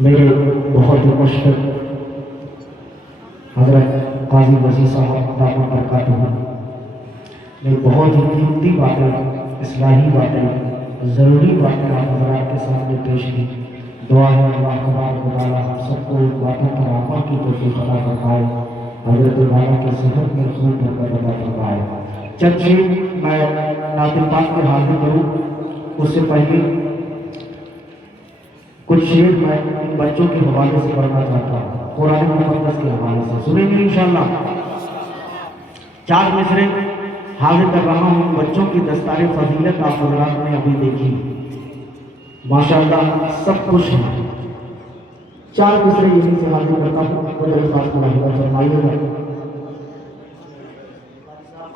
मेरे बहुत ही मुश्किल हजरत काजी वसी साहब दामन बरकातहू ने बहुत ही कीमती बातें, इस्लाही बातें, ज़रूरी बातें आप हजरात के सामने पेश की। दुआ है अल्लाह तबारक व तआला हम सबको इन बातों पर अमल की तौफीक अता फरमाए, हजरत मौला की सेहत में खूब बरकत अता फरमाए। चंद शेर मैं नातिल पाक में हाजिर करूँ, उससे पहले कुछ शेर मैं इन बच्चों के हवाले से पढ़ना चाहता हूँ, कुरान मुक़द्दस के हवाले से सुनेंगे इंशाअल्लाह। 4 मिसरे हाजिर कर रहा हूँ। बच्चों की दस्तार फजीलत आप हज़रात ने अभी देखी, माशाअल्लाह सब कुछ है। 4 मिसरे यहीं से हाजिर करता हूँ, फरमाइएगा।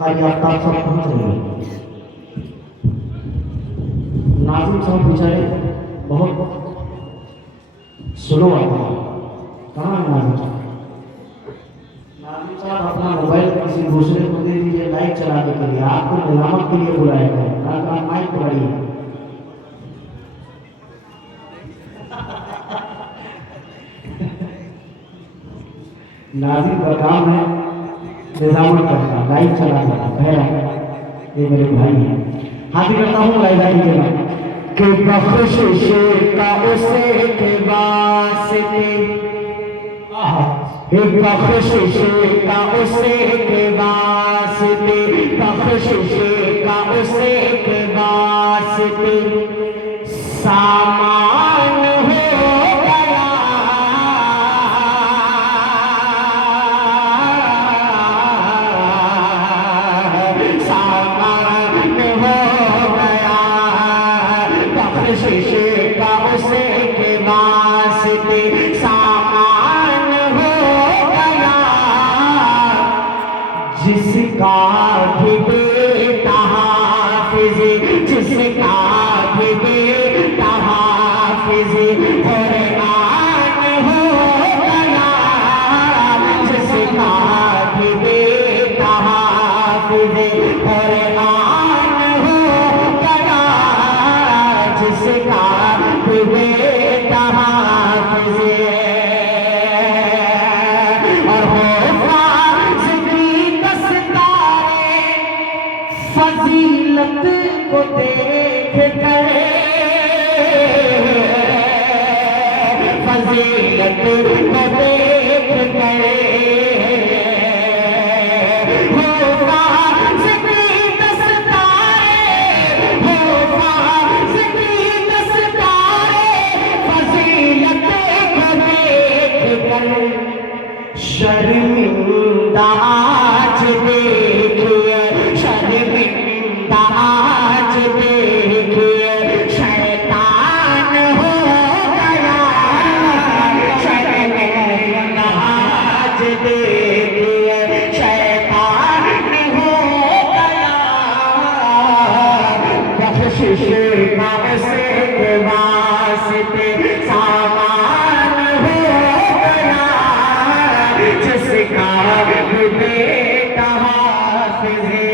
कारी आफ्ताब साहब पहुँच रहे हैं, नाज़िम साहब बेचारे बहुत स्लो आता है। कहाँ है नाज़िम साहब? नाज़िम साहब अपना मोबाइल किसी दूसरे को दे दीजिए लाइट चलाने के लिए, आपको नियामत के लिए बुलाया गया है। आप माइक पकड़िए। नाज़िम का काम है निजामत करना, लाइट चलाना, बहरा ये मेरे भाई हैं। हाजिर करता हूँ लाइला कीजिएगा कि बख्शिश का उसे के वास्ते, बख्शिश का उसे के वास्ते, बख्शिश का उसे के वास्ते सामान हो गया, सामान हो गया, बख्शिश का उसे के वास्ते सामान हो गया, जिसका भी बेटा हाफिज, जिसका भी बेटा हाफिज कुरान हो गया, जिसका भी बेटा हाफिज कुरान हो गया, जिसका भी बेटा हाफिज और हो फाज़िल दस्तारे फजीलत को देख कर, फजीलत को देख कर, हो फाज़िल दस्तारे, हो फाज़िल दस्तारे फजीलत को देख कर, शर्मिंदा आज देखिए, शर्मिंदा आज देखिए, शैतान हो गया, शर्मिंदा आज देखिए, शैतान हो गया, बख्शिश का उसे वास्ते सामान हो गया, जिसका भी बेटा हाफिज है।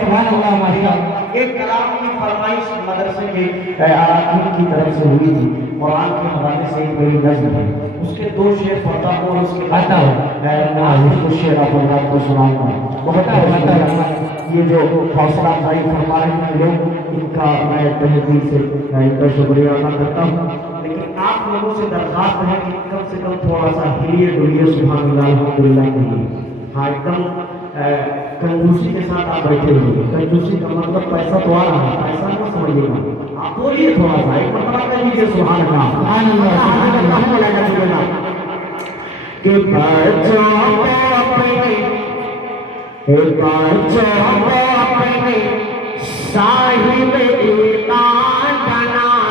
सुभान अल्लाह माशाअल्लाह। एक कलाम की फरमाइश मदरसे के अराकीन की तरफ से हुई थी, कुरान के हवाले से एक मेरी नज़्म है, उसके 2 शेर पढ़ता हूँ और उसके आता है कुछ शेर आप लोग को सुनाऊंगा। बहुत ये जो हौसला अफजाई फरमा रहे हैं लोग, इनका मैं तहे दिल से इनका शुक्रिया अदा करता हूँ। लेकिन आप लोगों से दरख्वास्त है कि कम से कम थोड़ा सा हिलिए डुलिए, सुभान अल्लाह अल्हम्दुलिल्लाह कहिए। हाँ, एकदम कंजूसी के साथ आप बैठे हुए, कंजूसी का मतलब पैसा तो आ रहा है, पैसा ना समझिएगा, आप बोलिए थोड़ा सा, एक मतलब कह दीजिए सुभान अल्लाह, सुभान अल्लाह, हम बोलेगा चलेगा कि बच्चों को अपने साहिब ईमान बनाओ,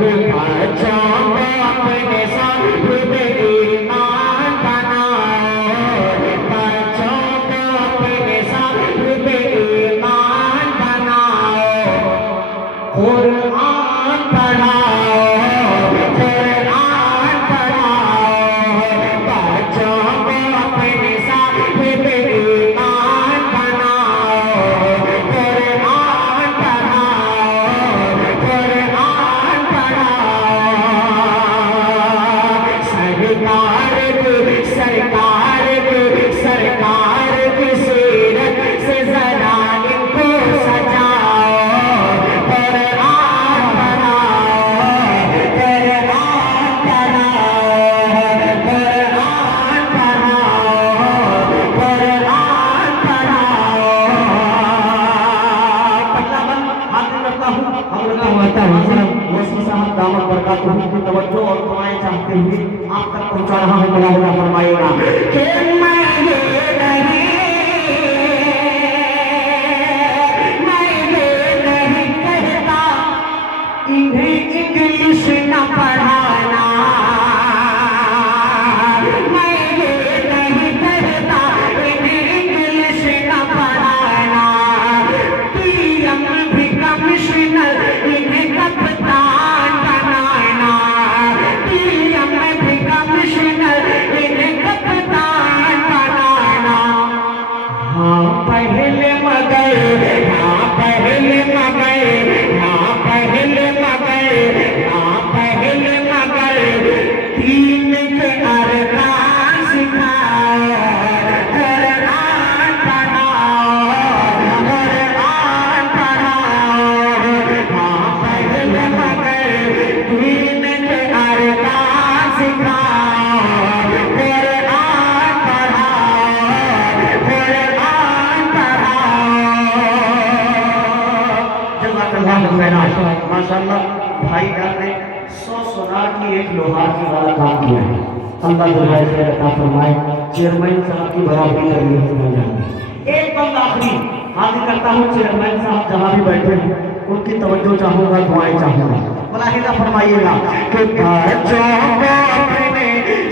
बच्चों को अपने साहिब ईमान बनाओ, बच्चों को अपने साहिब ईमान बनाओ, कुरान पढ़ाओ, कुरान पढ़ाओ, बच्चों को अपने साहिब ईमान बनाओ, पढ़ते हुए आप तक पहुंचा रहा हूँ। मौला फरमाएगा कि मैं ये नहीं कहता इन्हें इंग्लिश न पढ़ाना, मैं ये नहीं कहता इन्हें इंग्लिश न पढ़ाना, पीएम भी कमिश्नर इन्हें कप्तान बनाना, पीएम भी कमिश्नर इन्हें कप्तान बनाना। हाँ पहले मगर, हाँ पहले मगर, हाँ पहले मगर, हाँ पहले मगर तीन के अरकान सिखाओ, कुरान पढ़ाओ, कुरान पढ़ाओ। हाँ पहले मगर तीन के अरकान सिखाओ, कुरान पढ़ाओ, कुरान पढ़ाओ। माशाअल्लाह भाई जान ने 100 सोनार की एक लोहार की वाला काम किया है। अल्लाह दुआए से अता फरमाए, चेयरमैन साहब की बराबरी करनी है। एक बंद आखिरी हाजिर करता हूँ, चेयरमैन साहब जहाँ भी बैठे हैं उनकी तवज्जो चाहूँगा, दुआएं चाहूँगा। मुलाहिजा फरमाइएगा कि बच्चों को अपने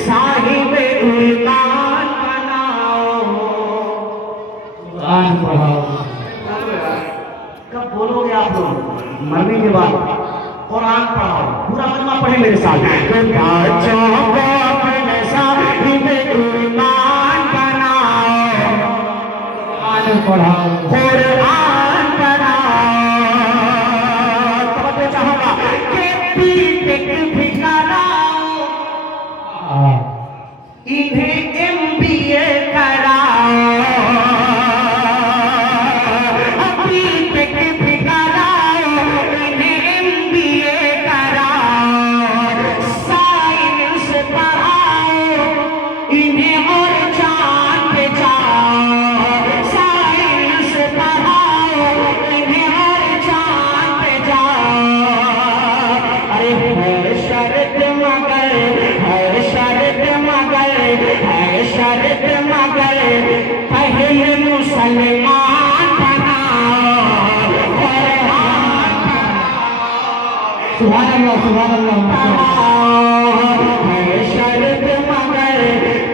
साहिब ईमान बनाओ, कुरान पढ़ाओ। कब बोलोगे आप लोग? मरने के बाद। कुरान पढ़ाओ, पूरा कलमा पढ़े मेरे साथ। बच्चों को अपने साहिब ईमान बनाओ, कुरान पढ़ाओ, कुरान पढ़ाओ। तवज्जो चाहूंगा कि बीटेक भी कराओ, इन्हें MBA कराओ, बीटेक भी कराओ, इन्हें MBA कराओ, साइंस पढ़ाओ, इन्हें और चांद पे जाओ, साइंस पढ़ाओ, इन्हें और चांद पे जाओ। अरे है शर्त मगर, है शर्त मगर, है शर्त मगर पहले मुसलमान बनाओ, कुरान पढ़ाओ। सुभान अल्लाह, सुभान अल्लाह। है शर्त मगर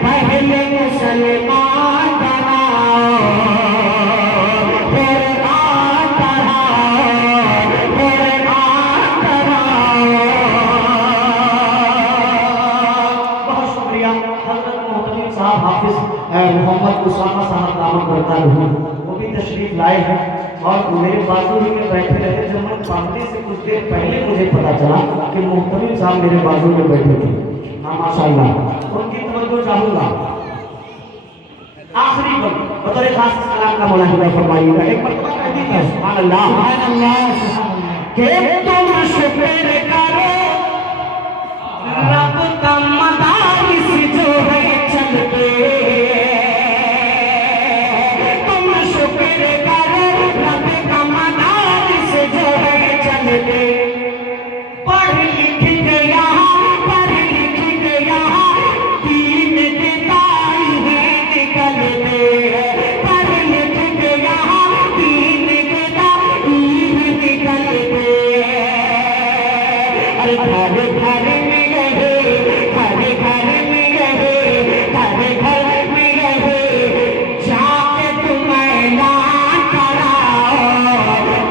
पहले मुसलमान बनाओ, कुरान पढ़ाओ, कुरान पढ़ाओ। बहुत शुक्रिया हज़रत मोहतमिम साहब हाफिज मोहम्मद उसामा साहब दामद बरकत हो, वो भी तशरीफ लाए हैं और मेरे बाजू ही में बैठे रहे। जब मैं पढ़ने से कुछ देर पहले मुझे पता चला कि मोहतमिम साहब मेरे बाजू में बैठे थे। माशाअल्लाह उनकी तवज्जो चाहूंगा। आखिरी बतौर खास सलाम का मुलाहिजा फरमाइएगा। एक मरतबा कह दीजिए सुभान अल्लाह, सुभान अल्लाह कि तुम शुक्र करो रब का मदारिस जो है चलते, तुम शुक्र करो रब का मदारिस जो है चलते। पढ़ लिख के यहाँ, पढ़ लिख के यहाँ दीन के ताई है निकलते, पढ़ लिख के यहाँ दीन के ताई है निकलते। अरे घर घर में रहे, घर घर में रहे, घर घर में रहे, जाके तुम ऐलान कराओ,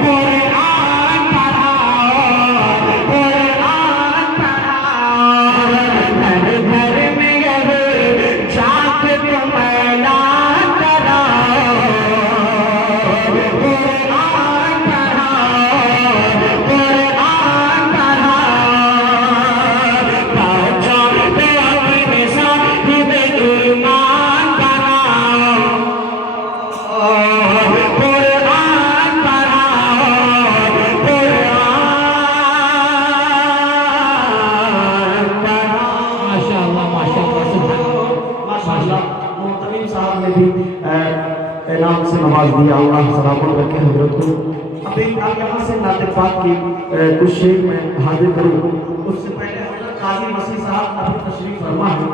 कुरान पढ़ाओ, कुरान पढ़ाओ। घर घर में रहे, जाके तुम ऐलान कराओ, कुरान पढ़ाओ, कुरान पढ़ाओ। बच्चों को अपने साहिब ईमान बनाओ, कुरान पढ़ाओ, कुरान पढ़ाओ। माशाअल्लाह, माशाअल्लाह, सुभान अल्लाह, माशाअल्लाह। मोहतमिम साहब ने भी इनाम से नवाज दिया, अल्लाह सलामत रखे हजरत को। अभी अब यहाँ से नाते पाक की कुछ शेर में हाजिर करूँ, उससे पहले हजरत काजी मसीह साहब अभी तशरीफ फरमा है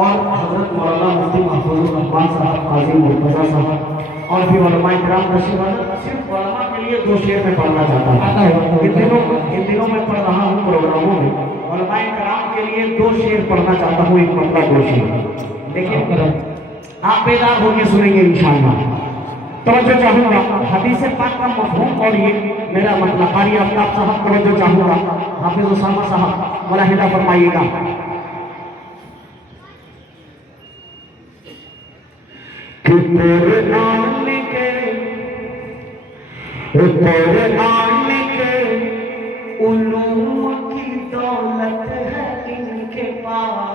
और हजरत मौलाना मुफ्ती महफूजुर रहमान साहब, काजी मुर्तजा साहब और भी उलमा इकराम तशरीफ फरमा। सिर्फ उलमा के लिए दो शेर में पढ़ना चाहता हूँ। इन दिनों में पढ़ रहा हूँ प्रोग्रामों में, उलमा इकराम के लिए दो शेर पढ़ना चाहता हूँ, एक मतलब दो शेर, लेकिन आप बेदार होकर सुनेंगे इंशाअल्लाह। तवज्जो चाहूँगा हदीस पाक का मफ़हूम और ये मेरा मतलब कारी आफ्ताब साहब तवज्जो चाहूँगा, हाफिज उसामा साहब मुलाहिदा फरमाइएगा। कुरान के उलूम की दौलत है इनके पास,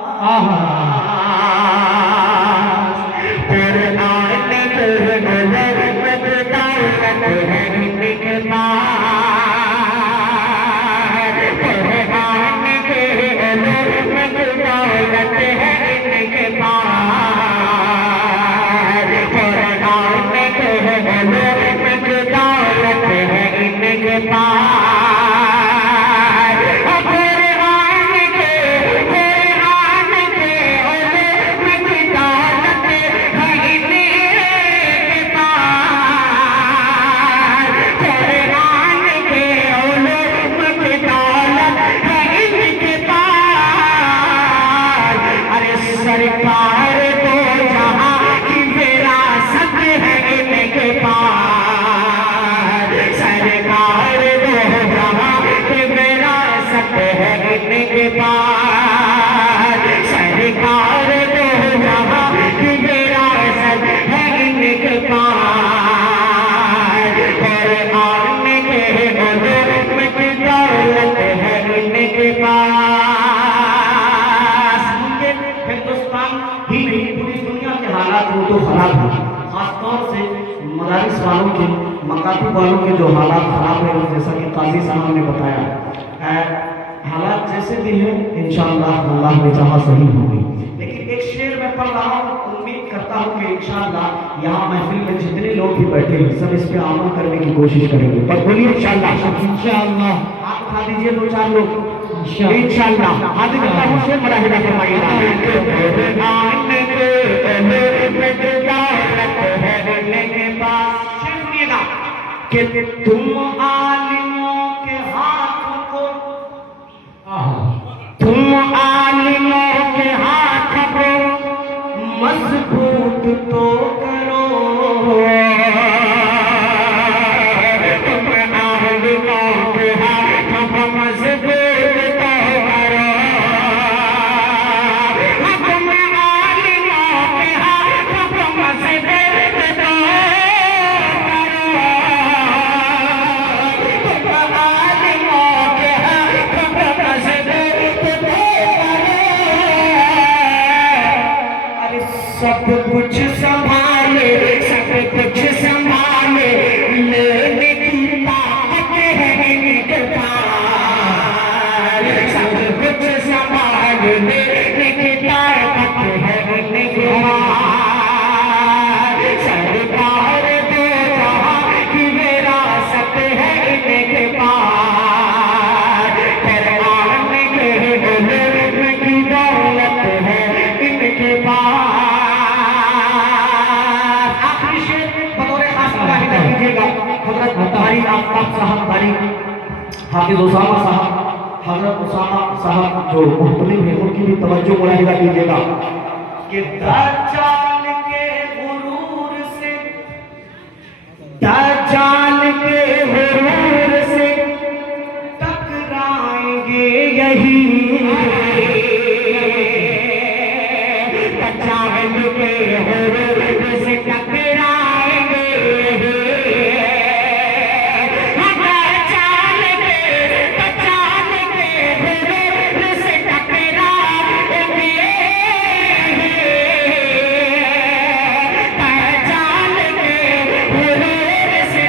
खासतौर से मदारिस वालों के, मकातब वालों के जो हालात ख़राब है, जैसा कि काजी साहब ने बताया, हालात जैसे भी हैं इंशाअल्लाह अल्लाह ने चाहा सही होंगे। लेकिन एक शेर मैं पढ़ रहा हूँ, उम्मीद करता हूँ कि इंशाअल्लाह यहाँ महफिल में जितने लोग भी बैठे हैं सब इस पर अमल करने की कोशिश करेंगे। पर बोलिए इंशाअल्लाह। इंशाअल्लाह हाथ उठा दीजिए दो चार लोग, इंशाअल्लाह हाथ उठाता हूँ, शेर मुलाहिदा फरमाइएगा। कि तुम आलिमों के हाथ को, तुम आलिमों के हाथ को मजबूत तो करो, तुम आलिमों के हाथ को मजबूत तो करो, तुम आलिमों के हाथ को मजबूत सब कुछ संभाले, सब कुछ संभाले, लेने की ताकत है इनके पास, सब कुछ संभाले, लेने की ताकत है इनके पास, सरकार दो जहां की विरासत है इनके पास, कुरान के उलूम की दौलत है इनके पास। हाफिज उसामा साहब, हजरत उसामा साहब जो मुहतमिम है, उनकी भी तवज्जो मुलाहिदा कीजिएगा कि दज्जाल के गुरूर से, दज्जाल के गुरूर से टकराएंगे यही, दज्जाल के गुरूर से टकराएंगे से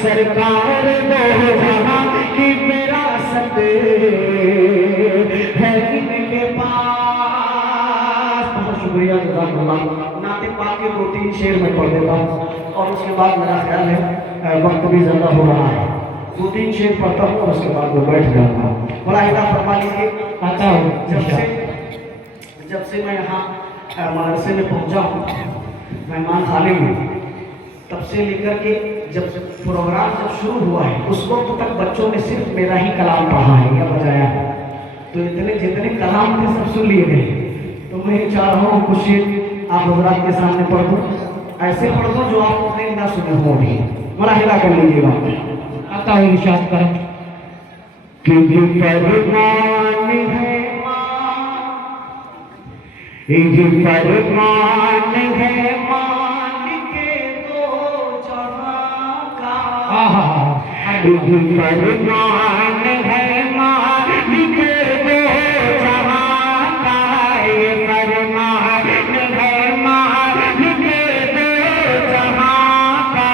सरकार दो जहां की विरासत है इनके पास। बहुत शुक्रिया जज़ाकल्लाह। नाते पाक के 2-3 शेर में पढ़ देता हूँ और उसके बाद मेरा ख्याल है वक्त भी ज़्यादा हो रहा है, 2-3 शेर पढ़ता हूँ और उसके बाद वो बैठ जाऊँगा। मुलाहिदा फरमा लीजिए। जब से मैं यहाँ मदरसे में पहुँचा हूँ, मेहमान खाने में, तब से लेकर के जब प्रोग्राम जब शुरू हुआ है उस वक्त तक बच्चों ने सिर्फ मेरा ही कलाम पढ़ा है या बजाया है। तो जितने कलाम थे सब सुन लिए गए। तो मैं चाह रहा हूँ कुछ शेर आप हज़रात के सामने पढ़ दूँ, ऐसे पढ़ दूँ जो आप अपने ना सुने हो भी। मुलाहिदा कर लीजिएगा। आता हूँ इरशाद कर कि फरमान है फरमान है मालिक दो जहां का, फरमान है मालिक दो जहां का, ये फरमान है मालिक दो जहां का।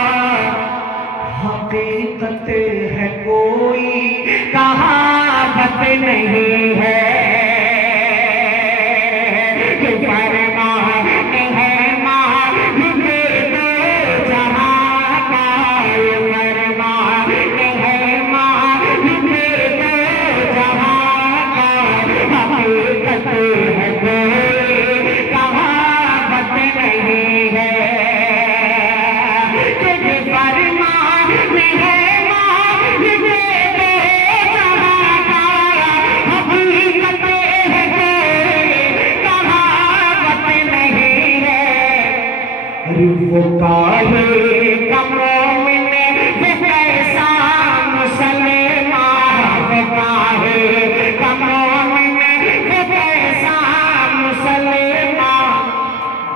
हकीकत है कोई कहावत नहीं है, वो काहे का मोमिन वो कैसा मुसलमान, वो काहे का मोमिन वो कैसा मुसलमान,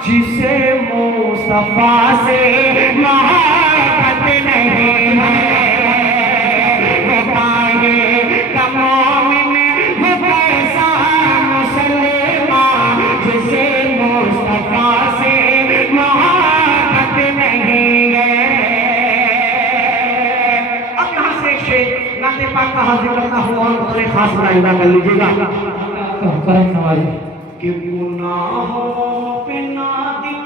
जिसे मुस्तफा से मोहब्बत नहीं है। वो काहे का मोमिन वो कैसा मुसलमान, जिसे मुस्तफा से पाक का हाजिर करता हूँ और बड़े खास मुलाहिदा कर लीजिएगा। करम नवाज़ी कि गुनाहों पे नादिम,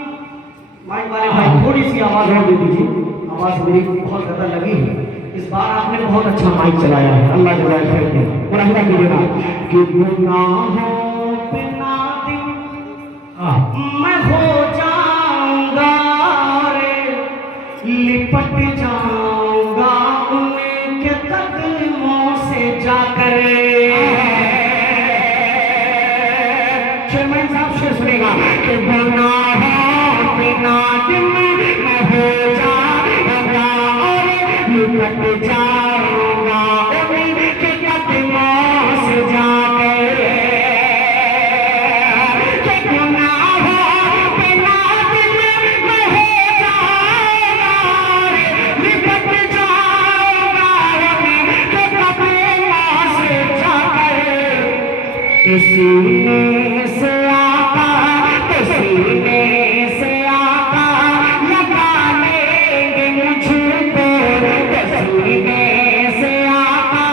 माइक वाले भाई थोड़ी सी आवाज और दे दीजिए, आवाज मेरी बहुत ज्यादा लगी है। इस बार आपने बहुत अच्छा माइक चलाया है, अल्लाह जज़ाए खैर दे। मुलाहिदा कीजिएगा कि गुनाहों पे नादिम मैं हो जाऊंगा रे, लिपट जाऊंगा उनके कदमों से जाकर। चेयरमैन साहब शेर सुनेगा कि गुनाहों पे नादिम मैं हो जाऊंगा और लिपट जाऊंगा उनके कदमों से जाकर। सीने से आका तो सीने से आका लगा लेंगे मुझको, सीने से आका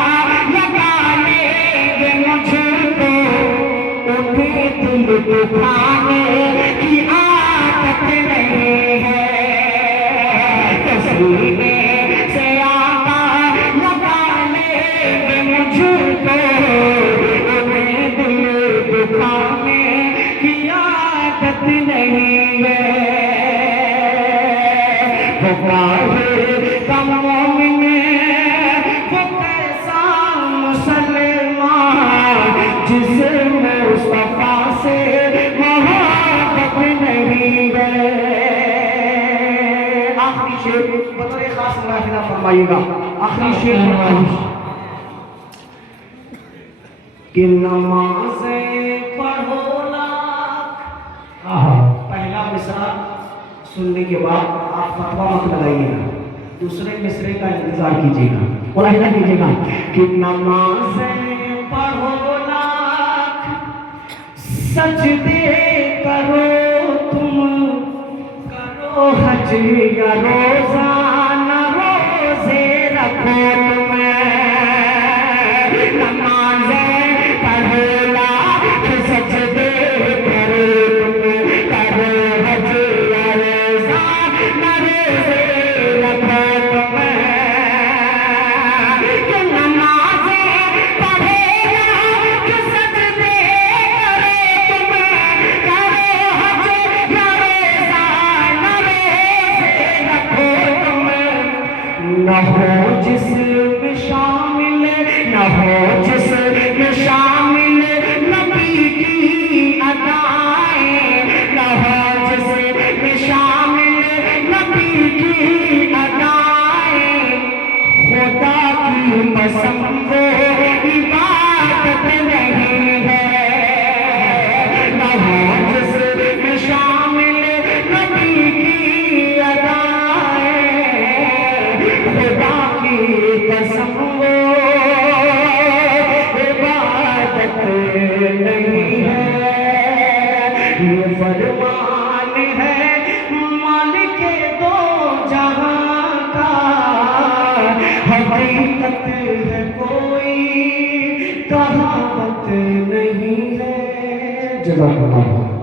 लगा लेंगे मुझको। उन्हें दिल दुखाने की आदत नहीं है, सीने से आका लगा लेंगे मुझको। दुखाने की आदत नहीं है, वो काहे का मोमिन वो कैसा मुसलमान, जिसे मुस्तफा से मोहब्बत नहीं है। आखिरी शेर बतौर खास मुलाहिदा फरमाइएगा। आखिरी शेर कि नमाज़ें पढ़ो लाख। पहला मिसरा सुनने के बाद आप फतवा मत लगाइएगा, दूसरे मिसरे का इंतजार कीजिएगा, मुलाहिदा कीजिएगा कि नमाज़ें पढ़ो लाख, सजदे करो तुम, करो हज या रोज़ाना रोज़े न हो जिसमें शामिल, न हो जिसमें शामिल नबी की अदाएं, न हो जिसमें शामिल नबी की अदाएं, खुदा की पसंद वो इबादत नहीं है। न हो जिसमें शामिल नबी की अदाएं, खुदा की कसम वो इबादत नहीं है। ये फरमान है मालिक दो जहां का, हकीकत है कोई कहावत नहीं है। जज़ाकल्लाह।